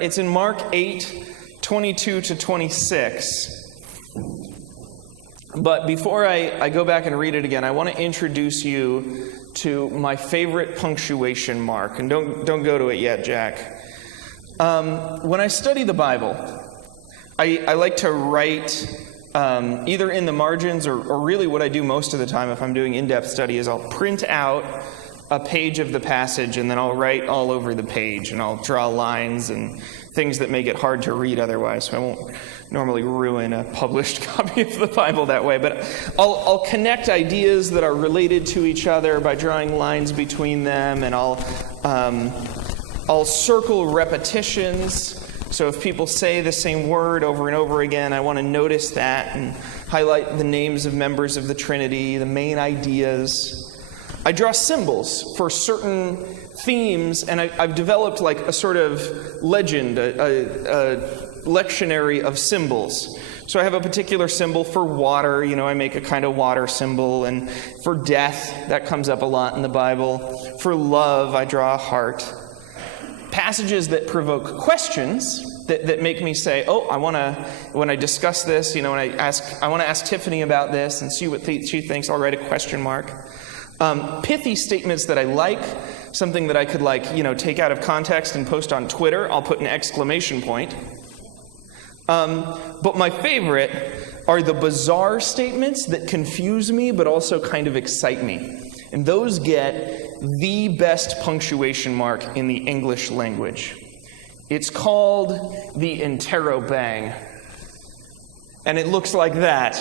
It's in Mark 8:22 to 26. But before I go back and read it again, I want to introduce you to my favorite punctuation mark. And don't go to it yet, Jack. When I study the Bible, I like to write either in the margins or really what I do most of the time if I'm doing in-depth study is I'll print out a page of the passage and then I'll write all over the page and I'll draw lines and things that make it hard to read otherwise. So I won't normally ruin a published copy of the Bible that way, but I'll connect ideas that are related to each other by drawing lines between them, and I'll circle repetitions. So if people say the same word over and over again, I want to notice that and highlight the names of members of the Trinity, the main ideas. I draw symbols for certain themes, and I've developed like a sort of legend, a lectionary of symbols. So I have a particular symbol for water. I make a kind of water symbol. And for death, that comes up a lot in the Bible. For love, I draw a heart. Passages that provoke questions that make me say, when I discuss this, I want to ask Tiffany about this and see what she thinks. I'll write a question mark. Pithy statements that I like, something that I could take out of context and post on Twitter, I'll put an exclamation point. But my favorite are the bizarre statements that confuse me but also kind of excite me. And those get the best punctuation mark in the English language. It's called the Interrobang. And it looks like that.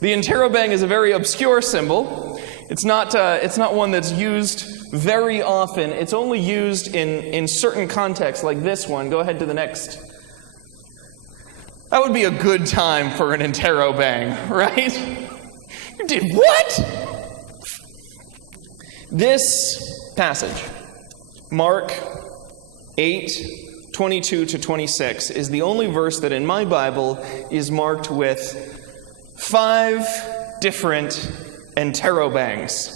The Interrobang is a very obscure symbol. It's not one that's used very often. It's only used in certain contexts, like this one. Go ahead to the next. That would be a good time for an Interrobang, right? You did what? This passage, Mark 8:22 to 26, is the only verse that in my Bible is marked with 5 different Interrobangs.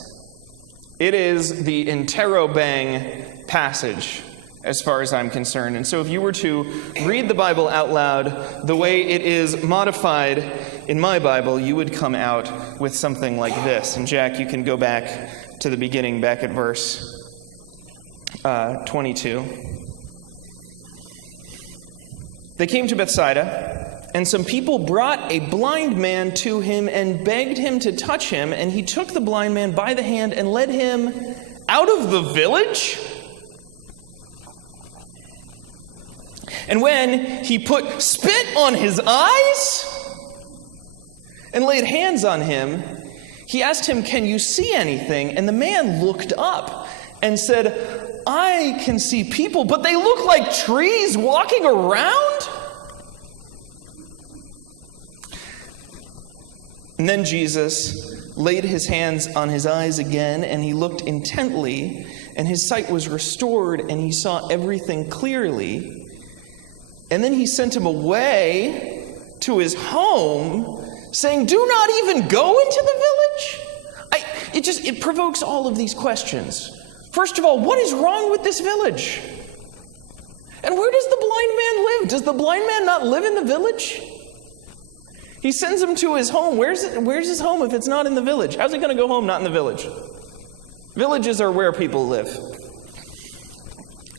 It is the Interrobang passage, as far as I'm concerned. And so if you were to read the Bible out loud the way it is modified in my Bible, you would come out with something like this. And Jack, you can go back to the beginning, back at verse 22. They came to Bethsaida, and some people brought a blind man to him and begged him to touch him, and he took the blind man by the hand and led him out of the village. And when he put spit on his eyes and laid hands on him, he asked him, "Can you see anything?" And the man looked up and said, "I can see people, but they look like trees walking around." And then Jesus laid his hands on his eyes again, and he looked intently, and his sight was restored, and he saw everything clearly. And then he sent him away to his home, saying, "Do not even go into the village." It provokes all of these questions. First of all, what is wrong with this village? And where does the blind man live? Does the blind man not live in the village? He sends him to his home. Where's his home if it's not in the village? How's he going to go home not in the village? Villages are where people live.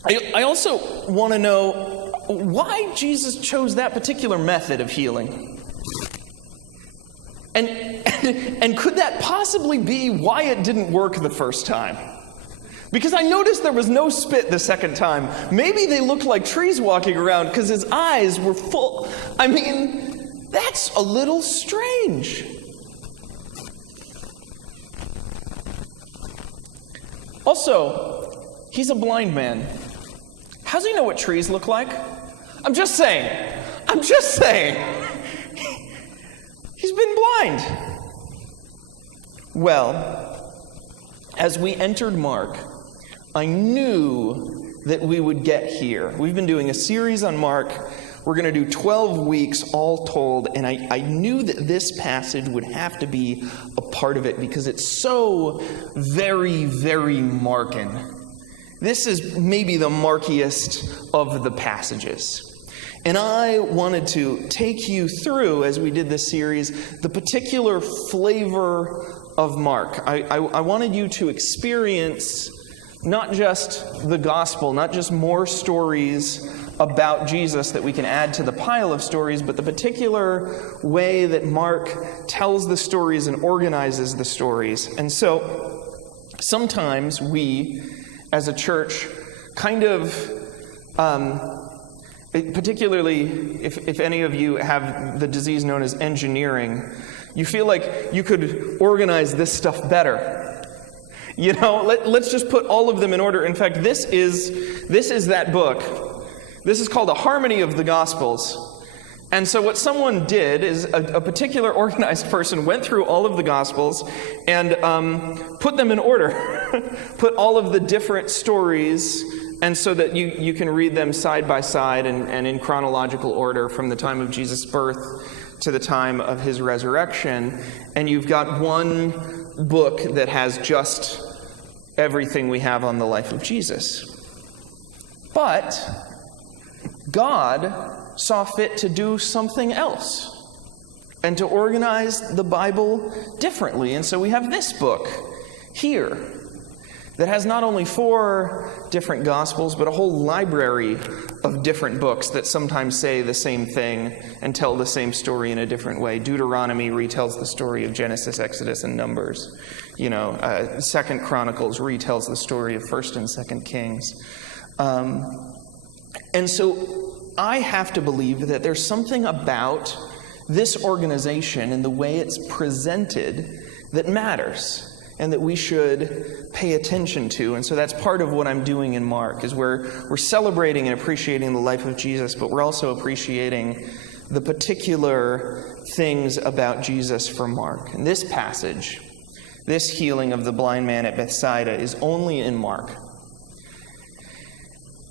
I also want to know why Jesus chose that particular method of healing. And could that possibly be why it didn't work the first time? Because I noticed there was no spit the second time. Maybe they looked like trees walking around because his eyes were full. I mean, that's a little strange. Also, he's a blind man. How does he know what trees look like? I'm just saying. He's been blind. Well, as we entered Mark, I knew that we would get here. We've been doing a series on Mark. We're going to do 12 weeks all told, and I knew that this passage would have to be a part of it because it's so very, very Markan. this is maybe the markiest of the passages. And I wanted to take you through, as we did this series, the particular flavor of Mark. I wanted you to experience not just the gospel, not just more stories about Jesus that we can add to the pile of stories, but the particular way that Mark tells the stories and organizes the stories. And so sometimes we, as a church, kind of, particularly if any of you have the disease known as engineering, you feel like you could organize this stuff better. You know, let's just put all of them in order. In fact, this is that book. This is called A Harmony of the Gospels. And so what someone did is a particular organized person went through all of the Gospels and put them in order. Put all of the different stories, and so that you can read them side by side and in chronological order from the time of Jesus' birth to the time of his resurrection. And you've got one book that has just everything we have on the life of Jesus. But God saw fit to do something else and to organize the Bible differently. And so we have this book here that has not only 4 different Gospels, but a whole library of different books that sometimes say the same thing and tell the same story in a different way. Deuteronomy retells the story of Genesis, Exodus, and Numbers. You know, 2nd Chronicles retells the story of 1st and 2nd Kings. And so I have to believe that there's something about this organization and the way it's presented that matters and that we should pay attention to. And so that's part of what I'm doing in Mark, is we're celebrating and appreciating the life of Jesus, but we're also appreciating the particular things about Jesus from Mark. And this passage, this healing of the blind man at Bethsaida, is only in Mark.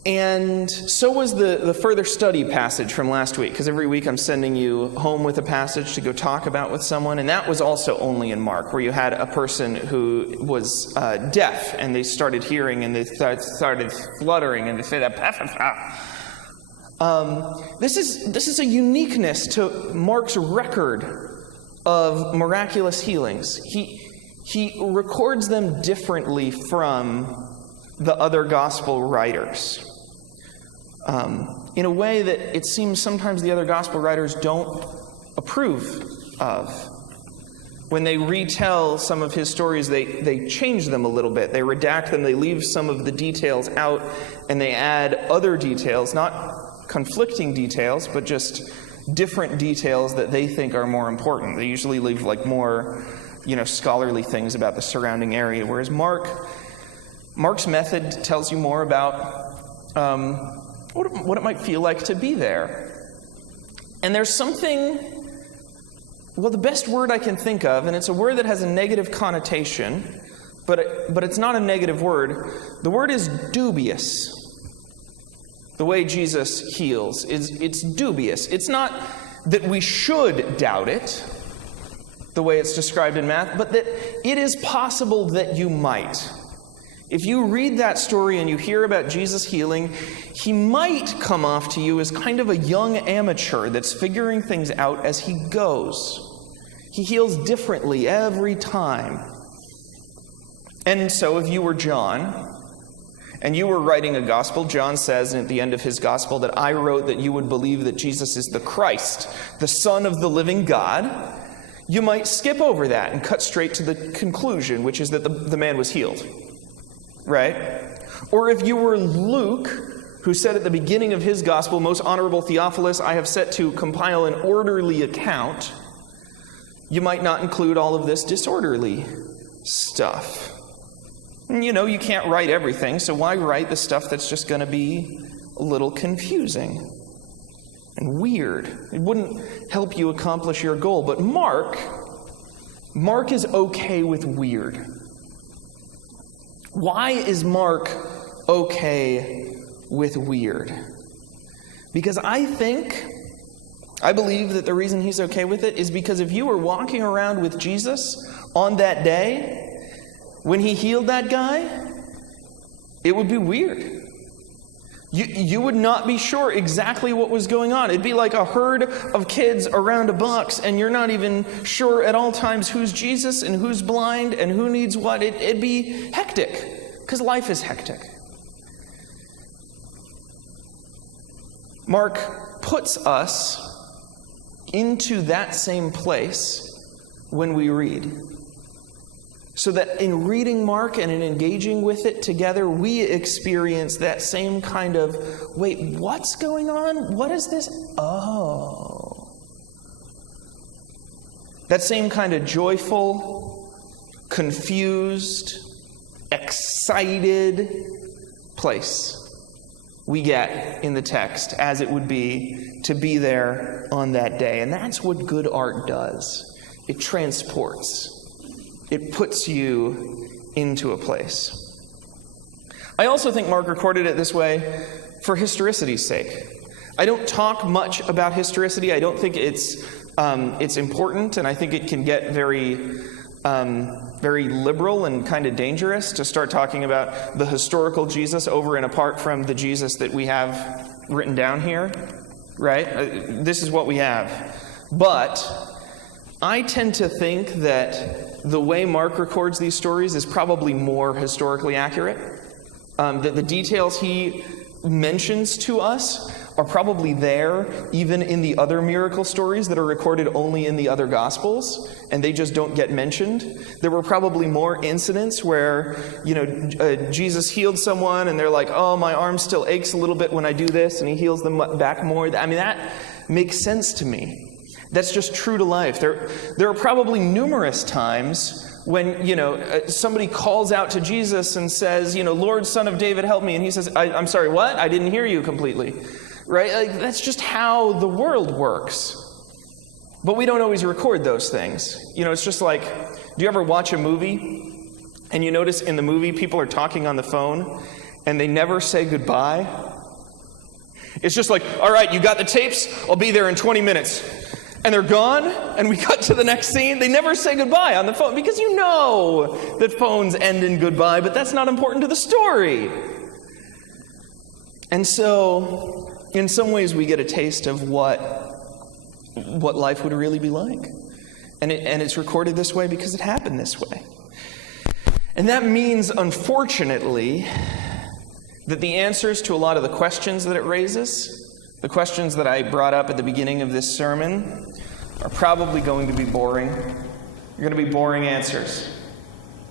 And so was the further study passage from last week, because every week I'm sending you home with a passage to go talk about with someone, and that was also only in Mark, where you had a person who was deaf, and they started hearing, and they started fluttering, and they said, this is a uniqueness to Mark's record of miraculous healings. He records them differently from the other gospel writers. In a way that it seems sometimes the other gospel writers don't approve of. When they retell some of his stories, they change them a little bit. They redact them, they leave some of the details out, and they add other details, not conflicting details, but just different details that they think are more important. They usually leave like more, scholarly things about the surrounding area, whereas Mark's method tells you more about what it might feel like to be there. And there's something, the best word I can think of, and it's a word that has a negative connotation, but it's not a negative word. The word is dubious. The way Jesus heals, it's dubious. It's not that we should doubt it, the way it's described in Matthew, but that it is possible that you might. If you read that story and you hear about Jesus healing, he might come off to you as kind of a young amateur that's figuring things out as he goes. He heals differently every time. And so if you were John, and you were writing a gospel, John says at the end of his gospel that I wrote that you would believe that Jesus is the Christ, the Son of the living God, you might skip over that and cut straight to the conclusion, which is that the man was healed. Right? Or if you were Luke, who said at the beginning of his gospel, most honorable Theophilus, I have set to compile an orderly account, you might not include all of this disorderly stuff. And you can't write everything, so why write the stuff that's just going to be a little confusing and weird? It wouldn't help you accomplish your goal. But Mark is okay with weird. Why is Mark okay with weird? Because I believe that the reason he's okay with it is because if you were walking around with Jesus on that day, when he healed that guy, it would be weird. You would not be sure exactly what was going on. It'd be like a herd of kids around a box, and you're not even sure at all times who's Jesus and who's blind and who needs what. It'd be hectic, because life is hectic. Mark puts us into that same place when we read, so that in reading Mark and in engaging with it together, we experience that same kind of, wait, what's going on? What is this? Oh. That same kind of joyful, confused, excited place we get in the text, as it would be to be there on that day. And that's what good art does. It transports. It puts you into a place. I also think Mark recorded it this way for historicity's sake. I don't talk much about historicity. I don't think it's important, and I think it can get very liberal and kind of dangerous to start talking about the historical Jesus over and apart from the Jesus that we have written down here, right? This is what we have. But I tend to think that the way Mark records these stories is probably more historically accurate. That the details he mentions to us are probably there even in the other miracle stories that are recorded only in the other Gospels, and they just don't get mentioned. There were probably more incidents where, Jesus healed someone and they're like, oh, my arm still aches a little bit when I do this, and he heals them back more. I mean, that makes sense to me. That's just true to life. There are probably numerous times when, somebody calls out to Jesus and says, Lord, Son of David, help me. And he says, I'm sorry, what? I didn't hear you completely. Right? Like, that's just how the world works. But we don't always record those things. It's just like, do you ever watch a movie and you notice in the movie people are talking on the phone and they never say goodbye? It's just like, all right, you got the tapes? I'll be there in 20 minutes. And they're gone, and we cut to the next scene. They never say goodbye on the phone, because you know that phones end in goodbye, but that's not important to the story. And so, in some ways, we get a taste of what life would really be like. And it's recorded this way because it happened this way. And that means, unfortunately, that the answers to a lot of the questions that it raises, the questions that I brought up at the beginning of this sermon, are probably going to be boring. They're going to be boring answers.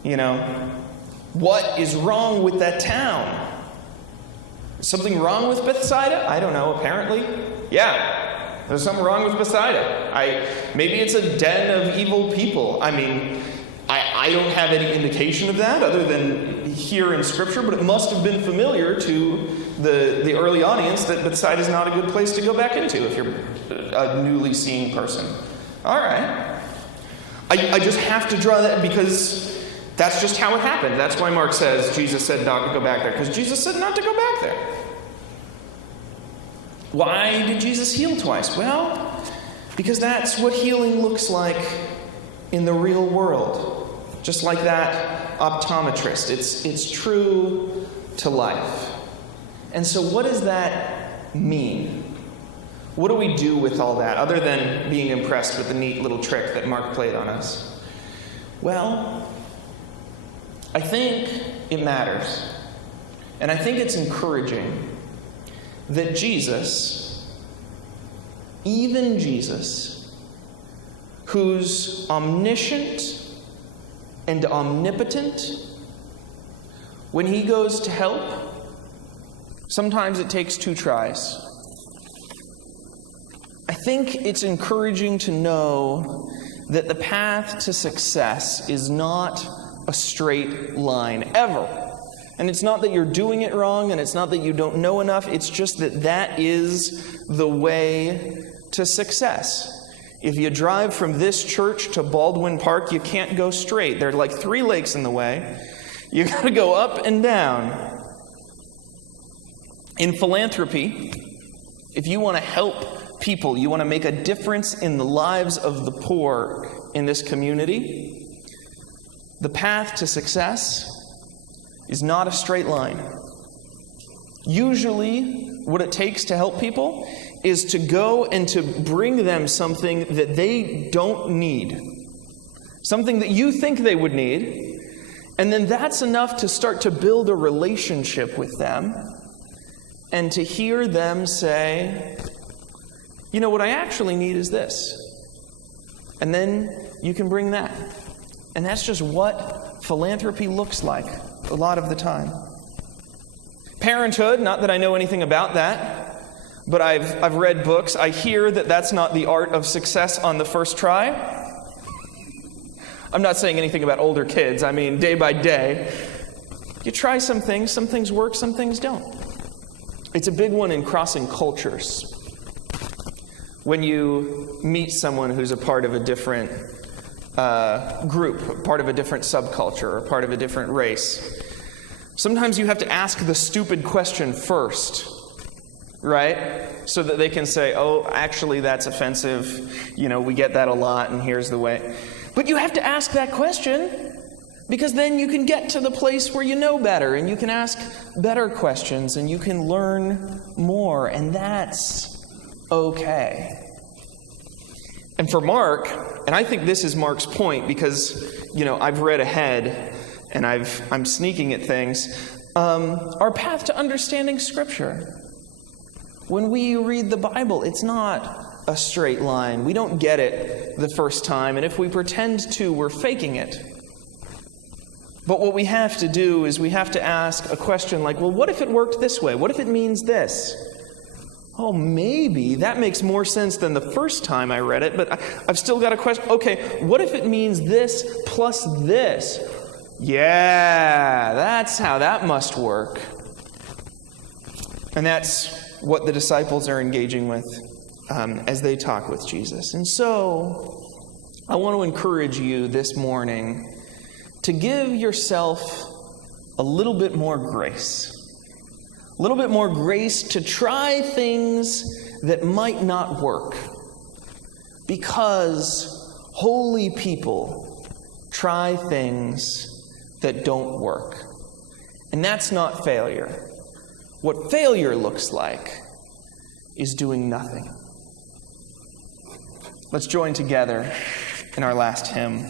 What is wrong with that town? Is something wrong with Bethsaida? I don't know, apparently. Yeah, there's something wrong with Bethsaida. Maybe it's a den of evil people. I mean, I don't have any indication of that other than here in Scripture, but it must have been familiar to the early audience that Bethsaida is not a good place to go back into if you're a newly seeing person. All right. I just have to draw that because that's just how it happened. That's why Mark says Jesus said not to go back there, because Jesus said not to go back there. Why did Jesus heal twice? Well, because that's what healing looks like in the real world. Just like that optometrist. It's true to life. And so what does that mean? What do we do with all that, other than being impressed with the neat little trick that Mark played on us? Well, I think it matters. And I think it's encouraging that Jesus, even Jesus, who's omniscient and omnipotent, when he goes to help, sometimes it takes 2 tries. I think it's encouraging to know that the path to success is not a straight line, ever. And it's not that you're doing it wrong, and it's not that you don't know enough, it's just that is the way to success. If you drive from this church to Baldwin Park, you can't go straight. There are like 3 lakes in the way. You got to go up and down. In philanthropy, if you want to help people, you want to make a difference in the lives of the poor in this community, the path to success is not a straight line. Usually, what it takes to help people is to go and to bring them something that they don't need, something that you think they would need, and then that's enough to start to build a relationship with them and to hear them say, you know, what I actually need is this. And then you can bring that. And that's just what philanthropy looks like a lot of the time. Parenthood, not that I know anything about that, but I've read books. I hear that that's not the art of success on the first try. I'm not saying anything about older kids. I mean, day by day, you try some things work, some things don't. It's a big one in crossing cultures. When you meet someone who's a part of a different group, part of a different subculture, or part of a different race, sometimes you have to ask the stupid question first, right? So that they can say, oh, actually, that's offensive. You know, we get that a lot, and here's the way. But you have to ask that question, because then you can get to the place where you know better, and you can ask better questions, and you can learn more, and that's okay. And for Mark, and I think this is Mark's point, because, you know, I've read ahead, and I'm sneaking at things, our path to understanding Scripture. When we read the Bible, it's not a straight line. We don't get it the first time, and if we pretend to, we're faking it. But what we have to do is we have to ask a question like, well, what if it worked this way? What if it means this? Oh, maybe that makes more sense than the first time I read it, but I've still got a question. Okay, what if it means this plus this? Yeah, that's how that must work. And that's what the disciples are engaging with as they talk with Jesus. And so, I want to encourage you this morning to give yourself a little bit more grace. A little bit more grace to try things that might not work. Because holy people try things that don't work. And that's not failure. What failure looks like is doing nothing. Let's join together in our last hymn.